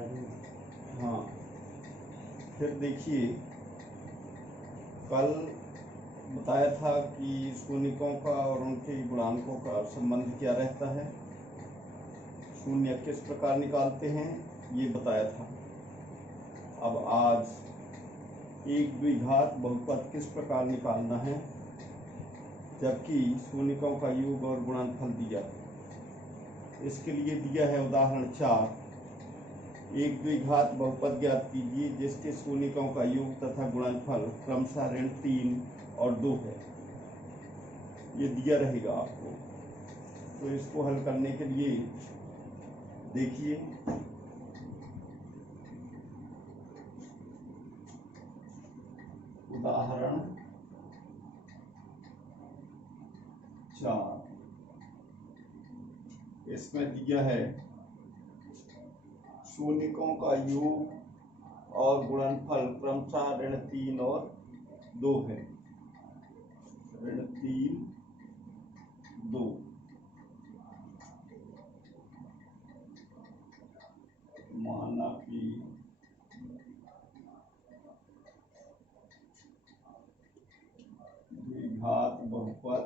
हाँ, फिर देखिए, कल बताया था कि शून्यकों का और उनके गुणांकों का संबंध क्या रहता है, शून्य किस प्रकार निकालते हैं, ये बताया था। अब आज एक द्विघात बहुपद किस प्रकार निकालना है, जबकि शून्यकों का योग और गुणनफल दिया। इसके लिए दिया है उदाहरण 4। एक द्विघात बहुपद ज्ञात कीजिए जिसके शून्यकों का योग तथा गुणनफल क्रमशः ऋण 3 और 2 है। ये दिया रहेगा आपको। तो इसको हल करने के लिए देखिए, उदाहरण 4। इसमें दिया है शून्यकों का योग और गुणनफल क्रमशः ऋण 3 और 2 है। ऋण 3, 2। माना कि द्विघात बहुपद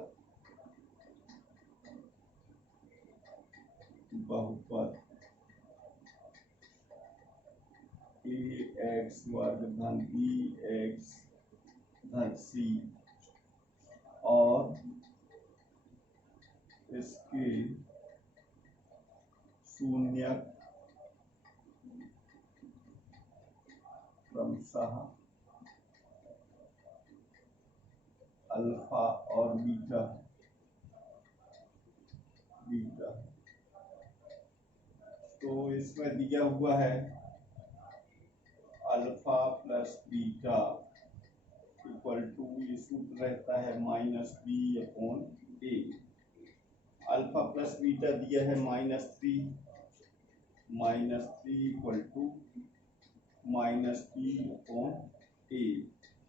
ax वर्ग धन bx धन c और इसके शून्यक क्रमशः अल्फा और बीटा। तो इसमें दिया हुआ है alpha plus beta equal to, ये सूत्र रहता है -b/a। अल्फा प्लस बीटा दिया है -3 इक्वल टू -b/a।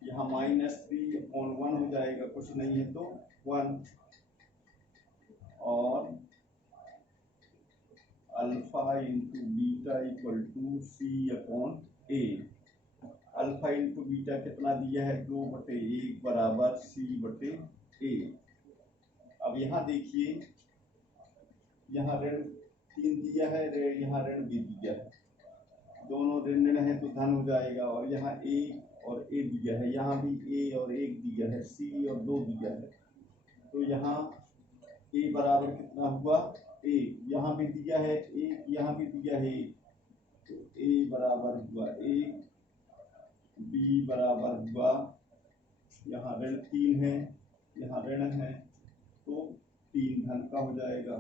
यहाँ -3/1 हो जाएगा, कुछ नहीं है तो 1, और alpha into beta equal to c/a। Alpha into beta कितना दिया है, 2/1 बराबर c/a। अब यहाँ देखिए, यहाँ ऋण 3 दिया है, यहाँ ऋण भी दिया है, दोनों ऋण है तो धन हो जाएगा। और यहाँ a और a दिया है, यहाँ भी a और 1 दिया है, c और 2 दिया है। तो यहाँ a बराबर कितना हुआ, 1। यहाँ भी दिया है 1, यहाँ भी दिया है 1, तो a बराबर हुआ 1, b बराबर हुआ, यहाँ ऋण 3 है, यहाँ ऋण है, तो 3 धन का हो जाएगा,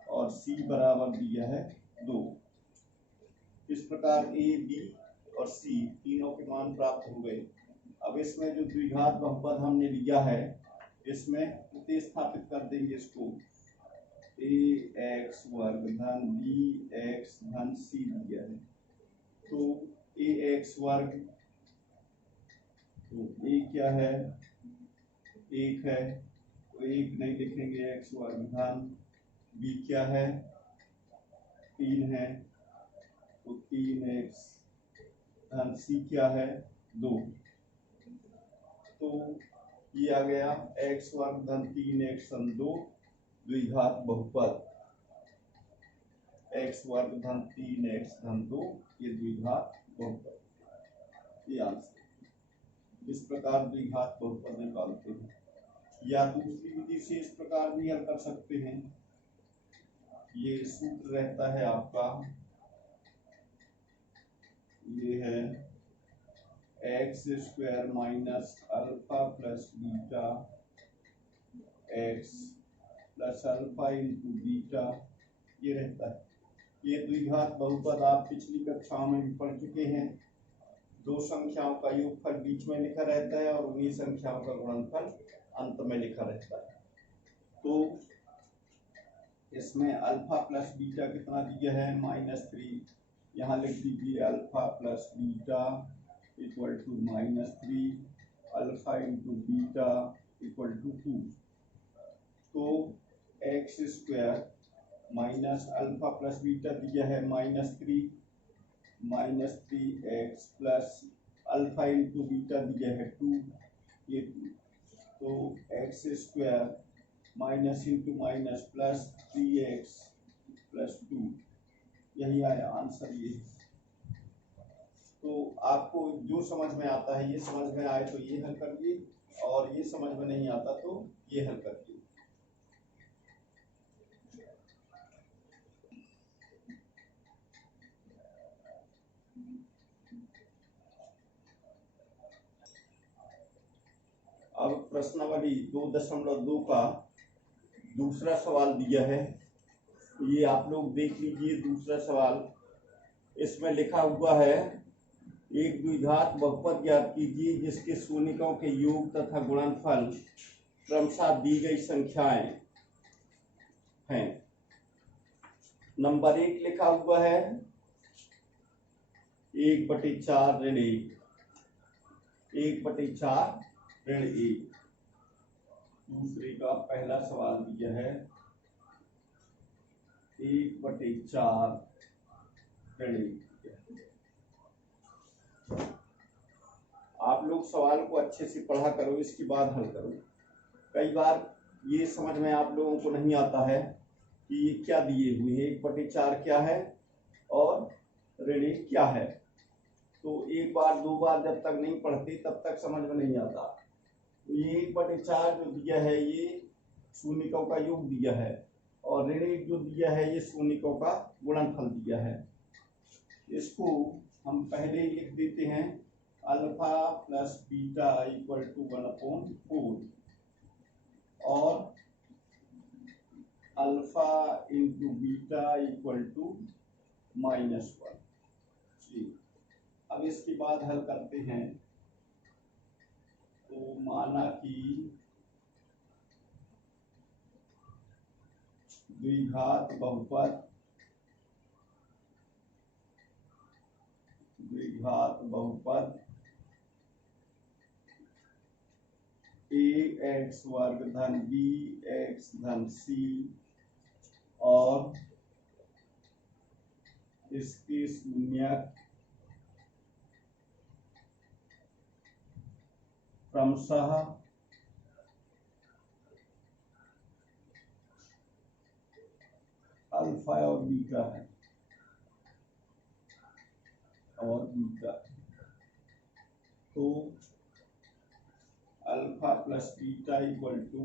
और c बराबर दिया है 2। इस प्रकार a, b और c तीनों के मान प्राप्त हो गए। अब इसमें जो द्विघात बहुपद हमने लिया है, इसमें प्रतिस्थापित कर देंगे इसको। ax वर्ग धन bx धन c दिया है, तो ax वर्ग, तो a क्या है, 1 है, तो 1 नहीं लिखेंगे, x वर्ग धन b क्या है, 3 है, तो 3x धन c क्या है, 2। तो ये आ गया x वर्ग धन 3x धन 2 द्विघात बहुपद। x वर्ग धन 3x धन 2 ये द्विघात बहुपद, ये आंसर। इस प्रकार द्विघात बहुपद निकालते हैं, या दूसरी विधि से इस प्रकार भी हल कर सकते हैं। ये सूत्र रहता है आपका, ये है x² minus alpha plus beta x plus alpha into beta, ये रहता है। ये द्विघात बहुपद आप पिछली कक्षाओं में भी पढ़ चुके हैं। दो संख्याओं का योगफल बीच में लिखा रहता है और उन्हीं संख्याओं का गुणनफल अंत में लिखा रहता है। तो इसमें अल्फा प्लस बीटा कितना दिया है, -3। यहाँ लिख दीजिए alpha plus beta equal to -3, alpha into beta equal to 2। तो x² minus alpha plus beta दिया है -3, -3x plus alpha into beta दिया है 2, ये 2, तो x square minus into minus plus 3x plus 2, यही आया आंसर ये। तो आपको जो समझ में आता है, ये समझ में आए तो ये हल करिए, और ये समझ में नहीं आता तो ये हल करिए। अब प्रश्नावली 2.2 का दूसरा सवाल दिया है, ये आप लोग देख लीजिए। दूसरा सवाल, इसमें लिखा हुआ है एक द्विघात बहुपद ज्ञात कीजिए जिसके शून्यकों के योग तथा गुणनफल क्रमशः दी गई संख्याएं हैं। नंबर 1 लिखा हुआ है 1/4 ऋण 1, 1/4 ऋण 1। दूसरे का पहला सवाल दिया है 1/4 ऋण 1। आप लोग सवाल को अच्छे से पढ़ा करो, इसके बाद हल करो। कई बार ये समझ में आप लोगों को नहीं आता है कि ये क्या दिए हुए हैं, 1/4 क्या है और ऋण 1 क्या है। तो एक बार दो बार जब तक नहीं पढ़ते तब तक समझ में नहीं आता। तो ये 1/4 जो दिया है ये शून्यकों का योग दिया है, और ऋण 1 जो दिया है ये शून्यकों का गुणनफल दिया है। इसको हम पहले ही लिख देते हैं, alpha plus beta equal to 1/4, और alpha into beta equal to -1। अब इसके बाद हल करते हैं। तो माना कि द्विघात बहुपद ax वर्ग धन bx धन c और इसके शून्यक क्रमशः अल्फा और बीटा है, और बीटा। तो alpha plus beta equal to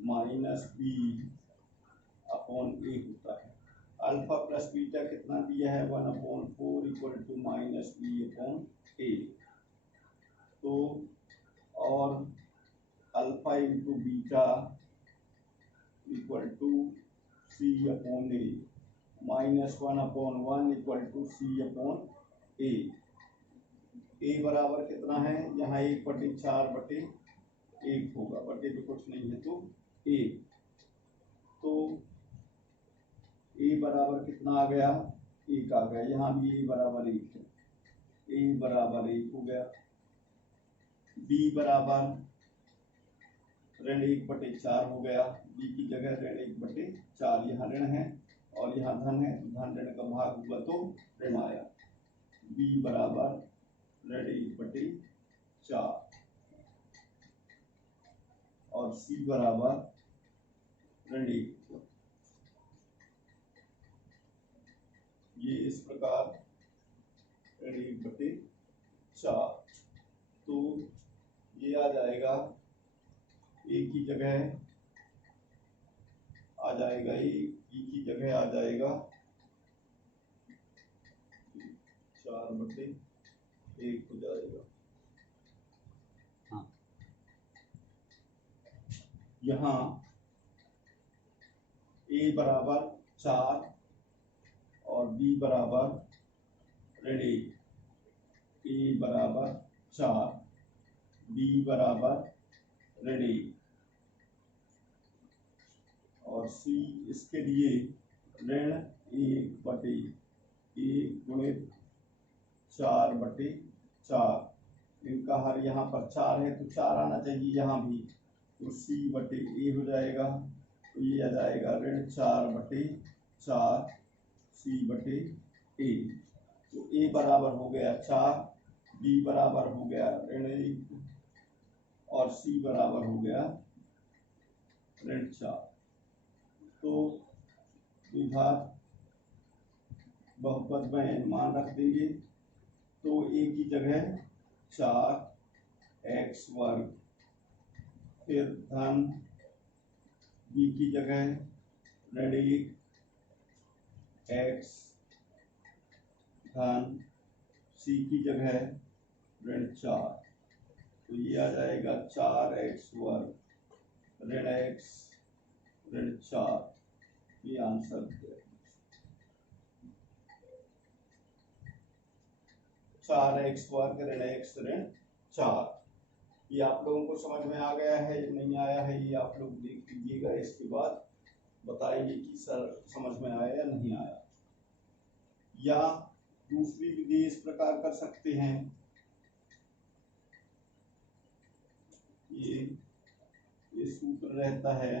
-b/a होता है। अल्फा प्लस बीटा कितना दिया है 1/4 इक्वल टू -b/a। तो और alpha into beta equal to c/a, -1/1 equal to c/a। a बराबर कितना है, यहाँ 1/4/1 होगा, बटे तो कुछ नहीं है तो 1। तो a बराबर कितना आ गया, 1 आ गया। यहाँ भी a बराबर 1 है, a बराबर 1 हो गया। b बराबर ऋण 1/4 हो गया, b की जगह ऋण 1/4, यहाँ ऋण है और यहाँ धन है, धन ऋण का भाग हुआ तो ऋण आया। b बराबर ऋण 1/4 और c बराबर ऋण 1। ये इस प्रकार ऋण 1/4। तो ये आ जाएगा, एक ही जगह आ जाएगा, एक ही जगह आ जाएगा 4/1 हो जाएगा। हाँ, यहाँ a बराबर 4 और b बराबर ऋण 1, a बराबर 4, b बराबर ऋण 1 और c इसके लिए ऋण 1/1 गुणित 4/4। इनका हर यहाँ पर 4 है तो 4 आना चाहिए यहाँ भी, तो c/a हो जाएगा। तो ये आ जाएगा ऋण 4/4 c/a। ए। तो ए बराबर हो गया 4, बी बराबर हो गया ऋण 1 और सी बराबर हो गया ऋण 4। तो विभाग बहुपद में मान रख देंगे। तो ए की जगह 4x वर्ग, फिर धन बी की जगह ऋण 1x, धन सी की जगह ऋण 4। तो ये आ जाएगा 4x वर्ग ऋण x ऋण 4। ये आंसर है। 4x वर्ग ऋण x ऋण 4। ये आप लोगों को समझ में आ गया है या नहीं आया है, ये आप लोग देख लीजिएगा। इसके बाद बताइए कि सर समझ में आया या नहीं आया। या दूसरी विधि इस प्रकार कर सकते हैं, ये सूत्र रहता है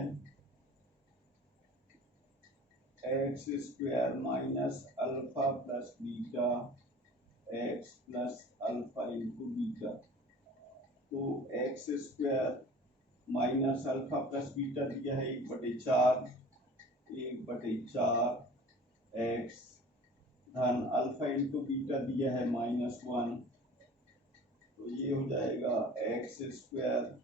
x square minus alpha plus beta x plus alpha into beta. तो x square minus alpha plus beta दिया है 1/4, 1/4 एक्स, धन अल्फा इंटू बीटा दिया है -1। तो ये हो जाएगा एक्स स्क्वायर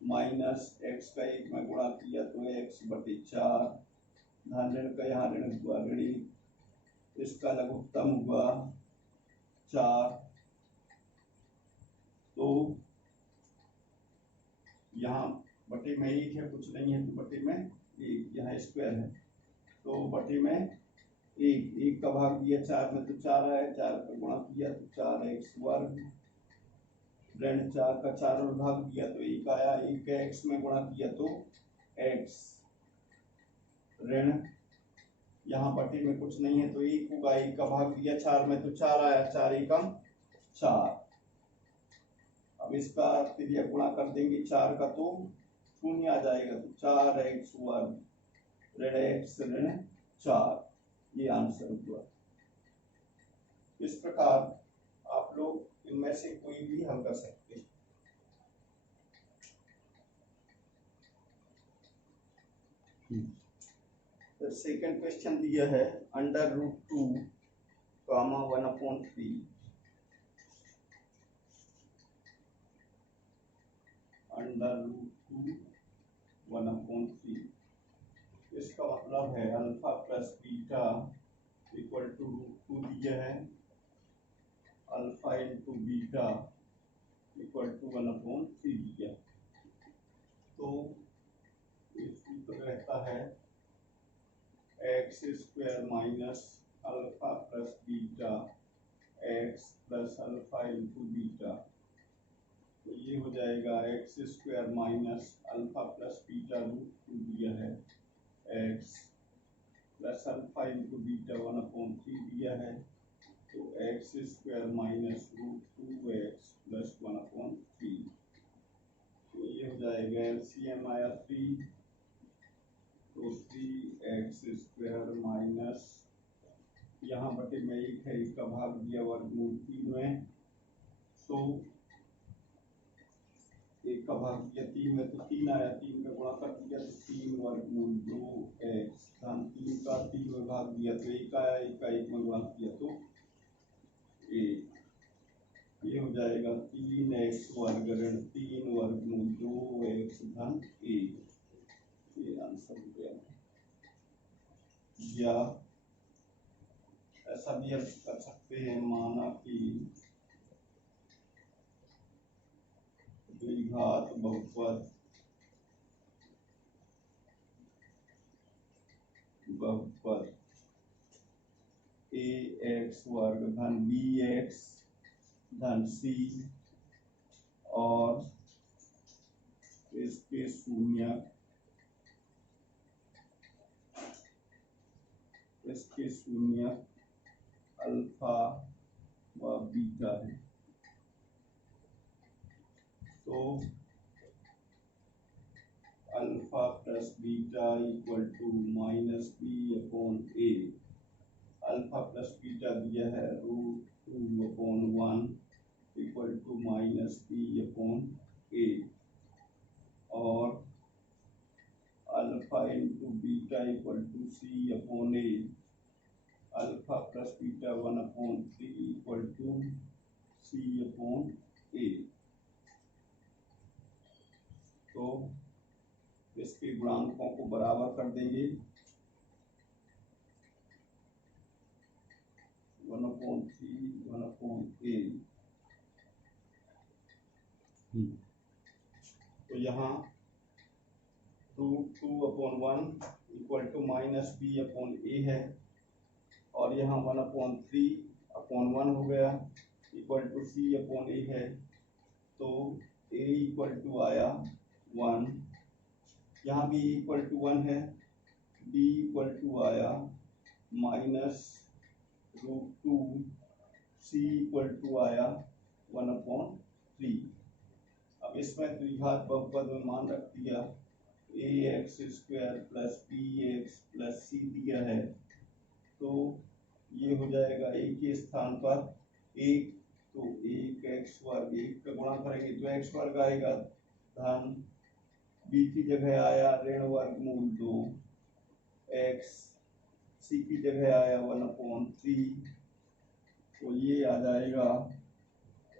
माइनस एक्स का 1 में गुणा किया तो x/4, धन ऋण का यहाँ ऋण हुआ ऋण, इसका लघुत्तम हुआ 4। तो यहाँ बटे में 1 है, कुछ नहीं है, तो बटे में 1, यहाँ स्क्वायर है तो बटे में 1 का भाग दिया 4 में तो 4 आया, 4 का गुणा किया तो 4x वर्ग, ऋण 4 का 4 में भाग दिया तो 1 आया, 1 का x में गुणा किया तो x, ऋण यहाँ बटे में कुछ नहीं है तो 1 होगा, 1 का भाग दिया 4 में तो 4 आया, 4 एकम 4। अब इसका त्रिज्या गुणा कर देंगे 4 का तो 0 आ जाएगा, तो 4x वर्ग ऋण x ऋण 4। ये आंसर हुआ। इस प्रकार आप लोग इनमें से कोई भी हल कर सकते हैं। तो सेकंड क्वेश्चन दिया है √2, 1/3, √2 1/3। इसका मतलब है alpha plus beta equal to √2 दिया है, alpha into beta equal to 1/3 दिया। तो ये सूत्र रहता है x square minus alpha plus beta x plus alpha into beta. तो ये हो जाएगा x square minus alpha plus beta √2 दिया है, x plus alpha into beta 1/3 दिया है, तो x square minus √2x plus 1/3। तो ये हो जाएगा एलसीएम आया 3, तो 3x स्क्वायर माइनस यहाँ बटे में 1 है, 1 का भाग दिया वर्गमूल 3 में, तो 1 का भाग दिया 3 में तो 3 आया, 3 का गुणा कर दिया तो 3 वर्गमूल 2x, धन 3 का 3 में भाग दिया तो 1 आया, 1 का 1 में गुणा किया तो 1। ये हो जाएगा 3x वर्ग ऋण 3 वर्गमूल 2x धन 1। ये आंसर हो गया। या ऐसा भी अर्थ कर सकते हैं, माना कि द्विघात बहुपद ax वर्ग धन bx धन c और इसके शून्य अल्फा व बीटा है। तो alpha plus beta equal to -b/a। Alpha plus beta दिया है √2/1 इक्वल टू -b/a और alpha into beta equal to c/a, alpha plus beta 1/3 equal to c/a। तो इसके गुणांकों को बराबर कर देंगे 1/3 1/a। तो यहाँ √2/1 इक्वल टू -b/a है और यहाँ 1/3/1 हो गया इक्वल टू c/a है। तो a इक्वल टू आया 1, यहाँ भी इक्वल टू 1 है, b इक्वल टू आया -√2, c इक्वल टू आया 1/3। अब इसमें द्विघात बहुपद में मान रख दिया ax² plus bx plus c दिया है, तो ये हो जाएगा a के स्थान पर 1, तो 1x वर्ग 1 का गुणा करेंगे तो x वर्ग आएगा, धन b की जगह आया ऋण वर्गमूल 2x, c की जगह आया 1/3, तो ये आ जाएगा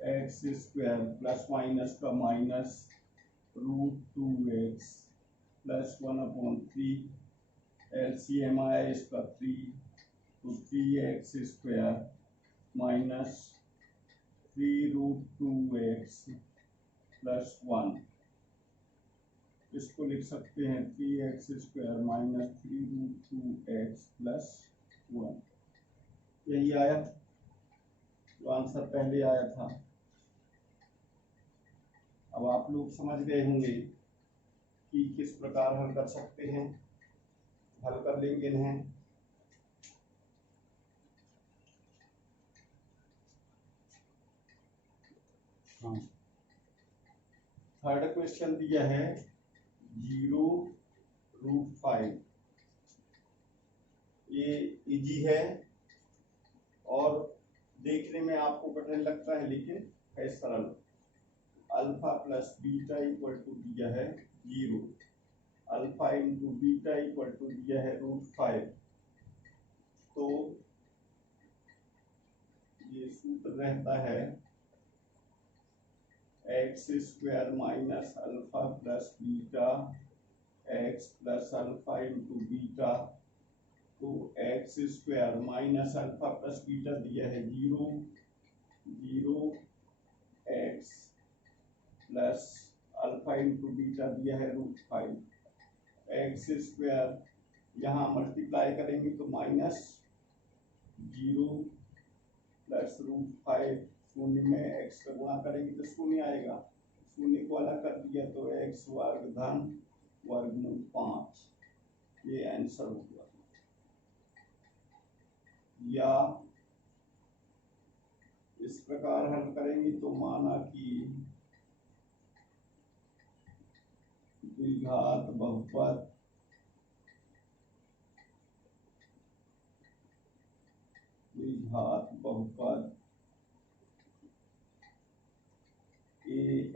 x² प्लस माइनस का माइनस √2x प्लस 1/3, LCM आया इसका 3, तो 3x² माइनस 3√2x प्लस 1, इसको लिख सकते हैं 3x² माइनस 3√2x प्लस 1। यही आया जो आंसर पहले आया था। अब आप लोग समझ गए होंगे कि किस प्रकार हल कर सकते हैं। हल कर लेंगे इन्हें। थर्ड क्वेश्चन दिया है 0√5। ये इजी है और देखने में आपको कठिन लगता है लेकिन है सरल। Alpha plus beta equal to दिया है 0, alpha into beta equal to दिया है √5। तो ये सूत्र रहता है x² minus alpha plus beta x plus alpha into beta, तो x² minus alpha plus beta दिया है 0, 0x plus alpha into beta दिया है √5। x² यहाँ मल्टीप्लाई करेंगे तो -0 प्लस √5, शून्य में x का गुणा करेंगे तो शून्य आएगा, शून्य को अलग कर दिया तो x वर्ग धन वर्गमूल 5, ये आंसर हो गया। या इस प्रकार हल करेंगे तो माना कि द्विघात बहुपद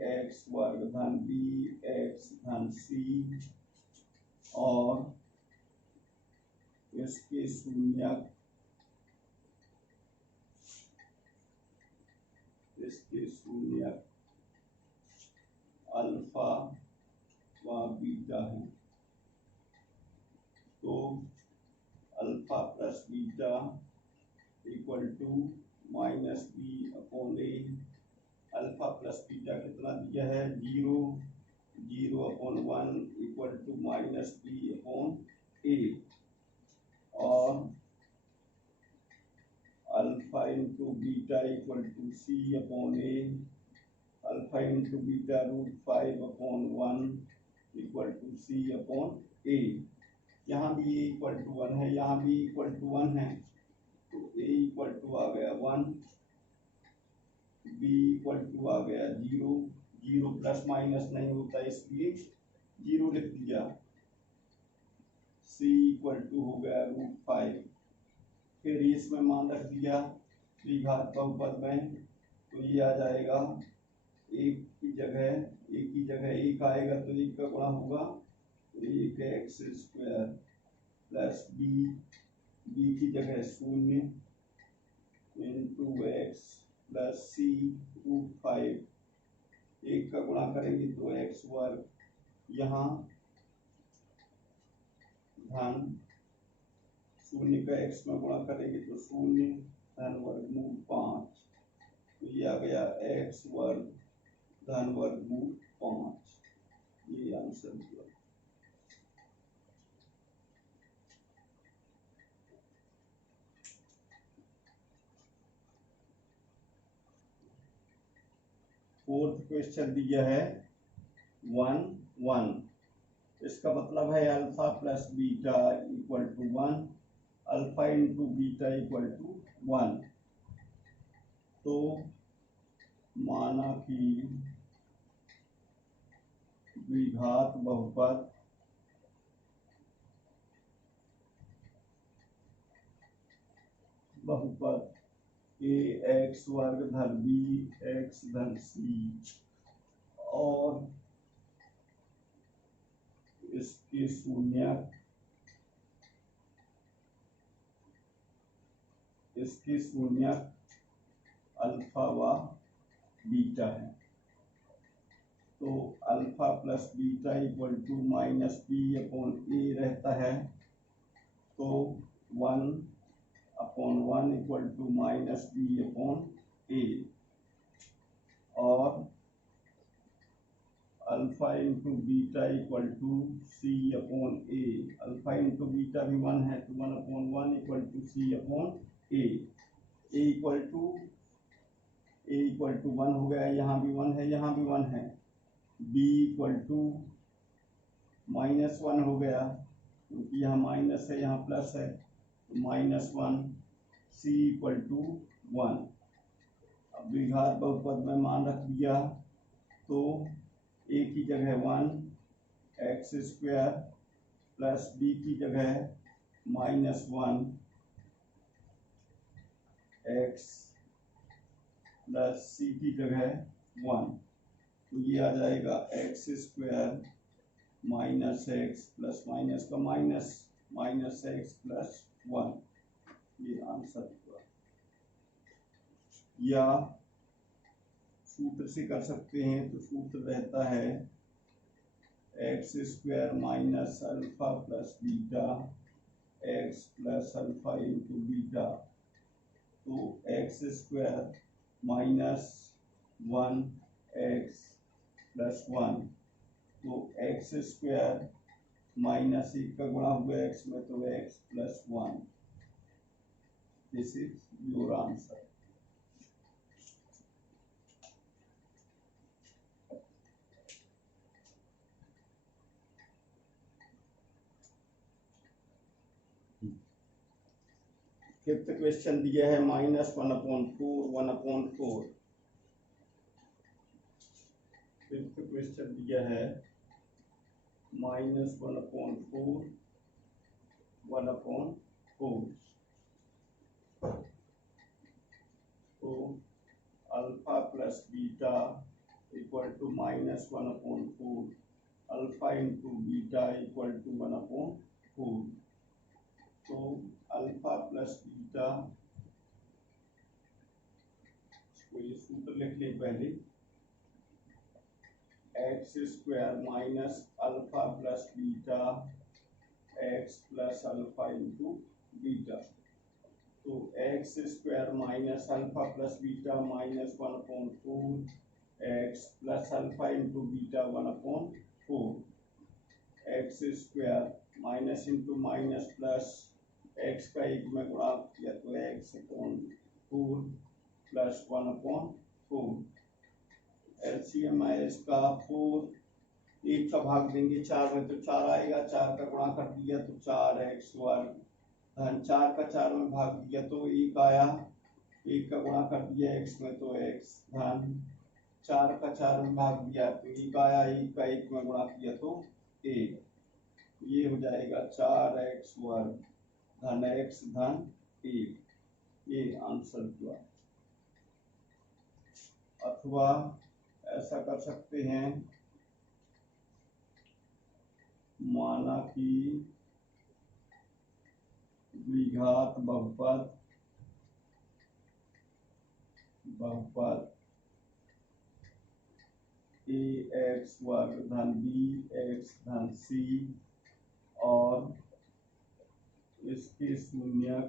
ax वर्ग धन bx धन c और इसके शून्यक अल्फा व बीटा है। तो alpha plus beta equal to -b/a, alpha plus beta कितना दिया है 0, 0/1 इक्वल टू -b/a और alpha into beta equal to c/a, alpha into beta √5/1 equal to c/a। यहाँ भी a इक्वल टू 1 है, यहाँ भी इक्वल टू 1 है, तो a इक्वल टू आ गया 1, b इक्वल टू आ गया 0, 0 प्लस माइनस नहीं होता इसलिए 0 लिख दिया, c इक्वल टू हो गया √5, फिर इसमें मान रख दिया द्विघात बहुपद में, तो ये आ जाएगा एक की जगह एक आएगा तो एक का गुणा होगा, तो एक एक्स स्क्वायर प्लस बी की जगह शून्य इंटू एक्स प्लस सी रूट 5, एक का गुणा करेंगे तो एक्स वर्ग, यहाँ धन शून्य का एक्स में गुणा करेंगे तो शून्य धन वर्गमूल 5, तो ये आ गया एक्स वर्ग धन वर्गमूल 5, ये आंसर हुआ। फोर्थ क्वेश्चन दिया है 1 1, इसका मतलब है alpha plus beta equal to 1, alpha into beta equal to 1। तो माना कि द्विघात बहुपद ए एक्स वर्ग धन बी एक्स धन सी और इसके शून्य अल्फा व बीटा है। तो alpha plus beta equal to minus b upon a रहता है, तो 1/1 equal to minus b upon a, और alpha into beta equal to c upon a, alpha into beta भी 1 है तो 1/1 equal to c upon a, a equal to 1 हो गया, यहाँ भी 1 है यहाँ भी 1 है, बी इक्वल टू -1 हो गया क्योंकि यहाँ माइनस है यहाँ प्लस है, तो -1, सी इक्वल टू 1। अब द्विघात बहुपद में मान रख दिया तो ए की जगह 1 एक्स स्क्वायर प्लस बी की जगह -1 एक्स प्लस सी की जगह 1, तो ये आ जाएगा x square minus x plus minus का माइनस एक्स प्लस 1, ये आंसर हुआ। या सूत्र से कर सकते हैं, तो सूत्र रहता है x square minus alpha plus beta x plus alpha into beta, तो एक्स स्क्वायर -1 एक्स प्लस 1, तो एक्स स्क्वायर -1 का गुणा हुआ एक्स में तो x plus 1, this is your answer. Fifth question दिया है -1/4 1/4। फिफ्थ क्वेश्चन दिया है -1/4 1/4। तो alpha plus beta equal to -1/4, alpha into beta equal to 1/4। तो अल्फा प्लस बीटा, ये सूत्र लिख ले पहले, x square minus alpha plus beta x plus alpha into beta, तो x square minus alpha plus beta -1/4 x plus alpha into beta 1/4, x square minus into minus plus, x का एक में गुणा किया तो x/4 प्लस 1/4, एलसीएम है इसका 4, एक का भाग देंगे 4 में तो 4 आएगा, 4 का गुणा कर दिया तो 4x वर्ग धन 4 का 4 में भाग दिया तो 1 आया, 1 का गुणा कर दिया x में तो x धन 4 का 4 में भाग दिया तो 1 आया, 1 का 1 में गुणा किया तो 1, ये हो जाएगा 4x वर्ग धन x धन 1, ये आंसर हुआ। अथवा ऐसा कर सकते हैं, माना कि द्विघात बहुपद ax वर्ग धन bx धन c और इसके शून्यक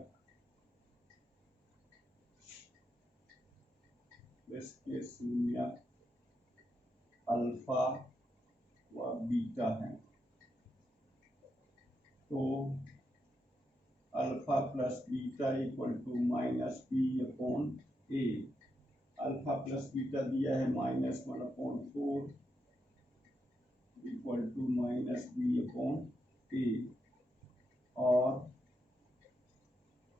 अल्फा व बीटा है। तो alpha plus beta equal to minus p upon a. Alpha plus beta दिया है -1/4 equal to minus b upon a, और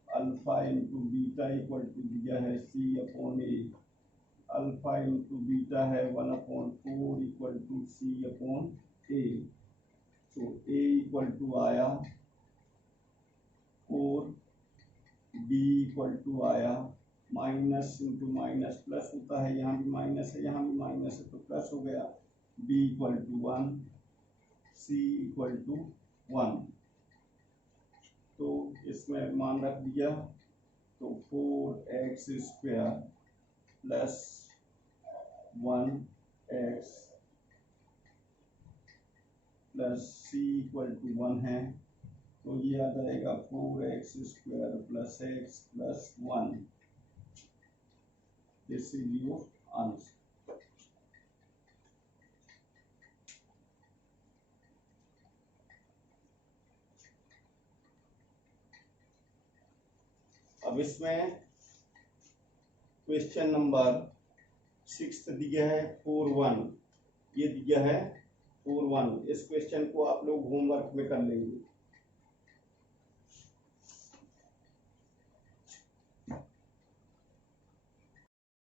alpha into beta equal to दिया है c upon a. Alpha into beta है 1/4 equal to c upon a. तो a equal to आया 4, b equal to आया minus into minus plus होता है, यहाँ भी माइनस है यहाँ भी माइनस है तो प्लस हो गया, b equal to 1, c equal to 1। तो इसमें मान रख दिया, तो 4x² plus 1x plus c equal to 1 है। तो ये आ जाएगा 4x² plus x plus 1। This is your answer. अब इसमें क्वेश्चन नंबर 6 दिया है 4(1), ये दिया है 4(1). इस क्वेश्चन को आप लोग होमवर्क में कर लेंगे।